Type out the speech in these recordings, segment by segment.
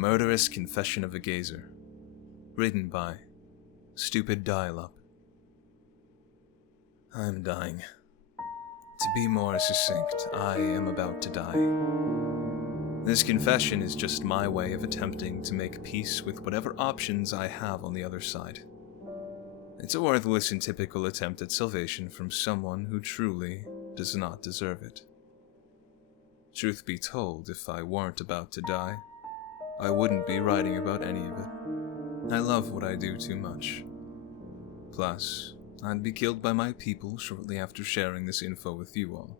The Murderous Confession of a Gazer. Written by StupidDialUp. I'm dying. To be more succinct, I am about to die. This confession is just my way of attempting to make peace with whatever options I have on the other side. It's a worthless and typical attempt at salvation from someone who truly does not deserve it. Truth be told, if I weren't about to die, I wouldn't be writing about any of it. I love what I do too much. Plus, I'd be killed by my people shortly after sharing this info with you all.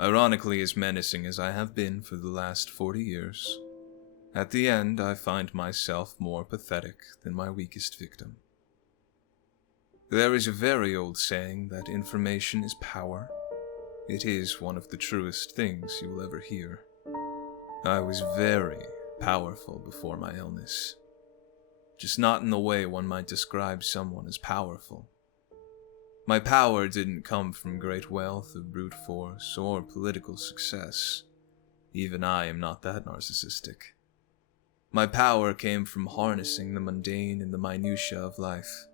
Ironically, as menacing as I have been for the last 40 years, at the end I find myself more pathetic than my weakest victim. There is a very old saying that information is power. It is one of the truest things you will ever hear. I was very powerful before my illness. Just not in the way one might describe someone as powerful. My power didn't come from great wealth or brute force or political success. Even I am not that narcissistic. My power came from harnessing the mundane and the minutiae of life.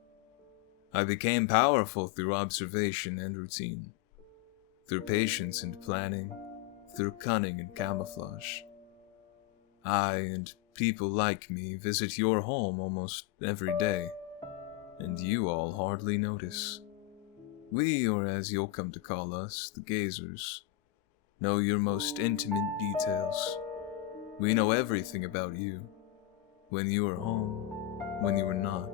I became powerful through observation and routine, through patience and planning, through cunning and camouflage. I and people like me visit your home almost every day, and you all hardly notice. We, or as you'll come to call us, the Gazers, know your most intimate details. We know everything about you. When you are home, when you are not,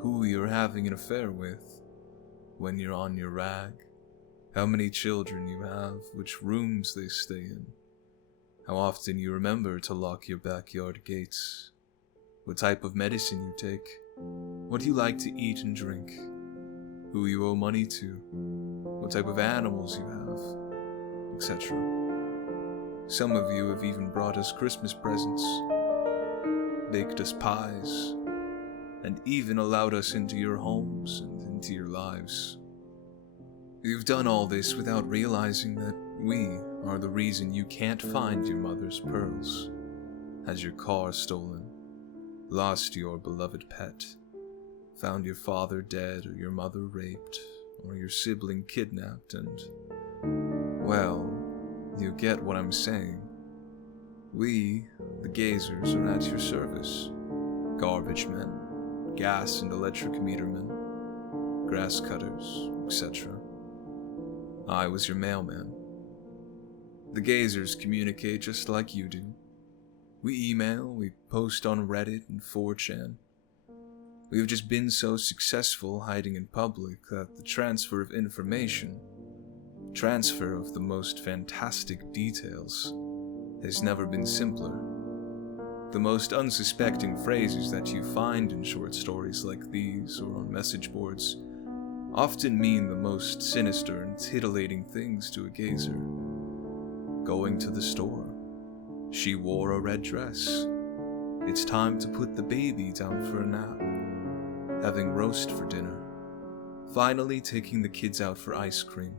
who you're having an affair with, when you're on your rag, how many children you have, which rooms they stay in, how often you remember to lock your backyard gates, what type of medicine you take, what you like to eat and drink, who you owe money to, what type of animals you have, etc. Some of you have even brought us Christmas presents, baked us pies, and even allowed us into your homes and into your lives. You've done all this without realizing that we are the reason you can't find your mother's pearls, had your car stolen, lost your beloved pet, found your father dead or your mother raped, or your sibling kidnapped, and, well, you get what I'm saying. We, the Gazers, are at your service. Garbage men, gas and electric meter men, grass cutters, etc. I was your mailman. The Gazers communicate just like you do. We email, we post on Reddit and 4chan. We have just been so successful hiding in public that the transfer of information, transfer of the most fantastic details, has never been simpler. The most unsuspecting phrases that you find in short stories like these or on message boards often mean the most sinister and titillating things to a Gazer. Going to the store. She wore a red dress. It's time to put the baby down for a nap. Having roast for dinner. Finally taking the kids out for ice cream.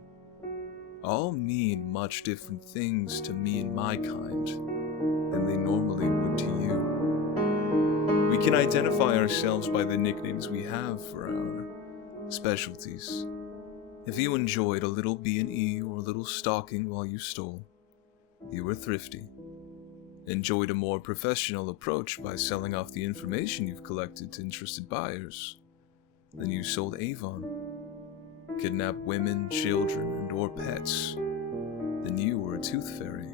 All mean much different things to me and my kind than they normally would to you. We can identify ourselves by the nicknames we have for our specialties. If you enjoyed a little B&E or a little stalking while you stole, you were thrifty. Enjoyed a more professional approach by selling off the information you've collected to interested buyers, then you sold Avon. Kidnapped women, children, and or pets, then you were a tooth fairy.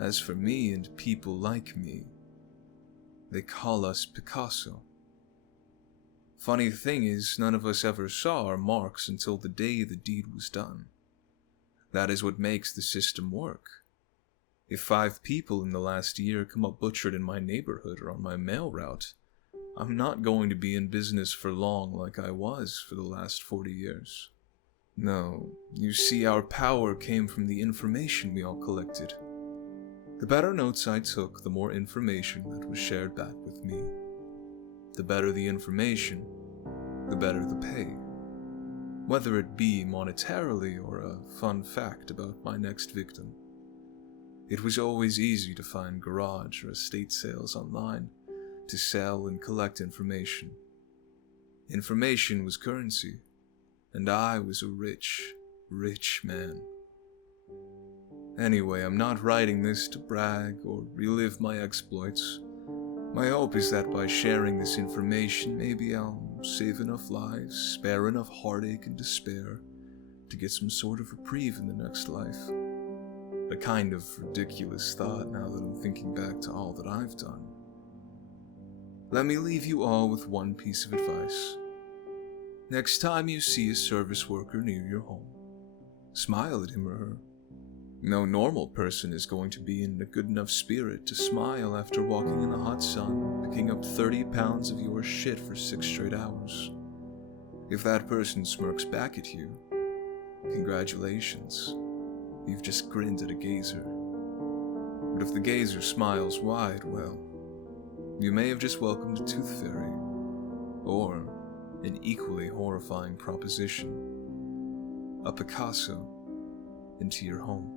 As for me and people like me, they call us Picasso. Funny thing is, none of us ever saw our marks until the day the deed was done. That is what makes the system work. If 5 people in the last year come up butchered in my neighborhood or on my mail route, I'm not going to be in business for long like I was for the last 40 years. No, you see, our power came from the information we all collected. The better notes I took, the more information that was shared back with me. The better the information, the better the pay. Whether it be monetarily or a fun fact about my next victim. It was always easy to find garage or estate sales online to sell and collect information. Information was currency, and I was a rich, rich man. Anyway, I'm not writing this to brag or relive my exploits. My hope is that by sharing this information, maybe I'll save enough lives, spare enough heartache and despair to get some sort of reprieve in the next life. A kind of ridiculous thought now that I'm thinking back to all that I've done. Let me leave you all with one piece of advice. Next time you see a service worker near your home, smile at him or her. No normal person is going to be in a good enough spirit to smile after walking in the hot sun, picking up 30 pounds of your shit for 6 straight hours. If that person smirks back at you, congratulations, you've just grinned at a gazer. But if the gazer smiles wide, well, you may have just welcomed a tooth fairy, or an equally horrifying proposition, a Picasso, into your home.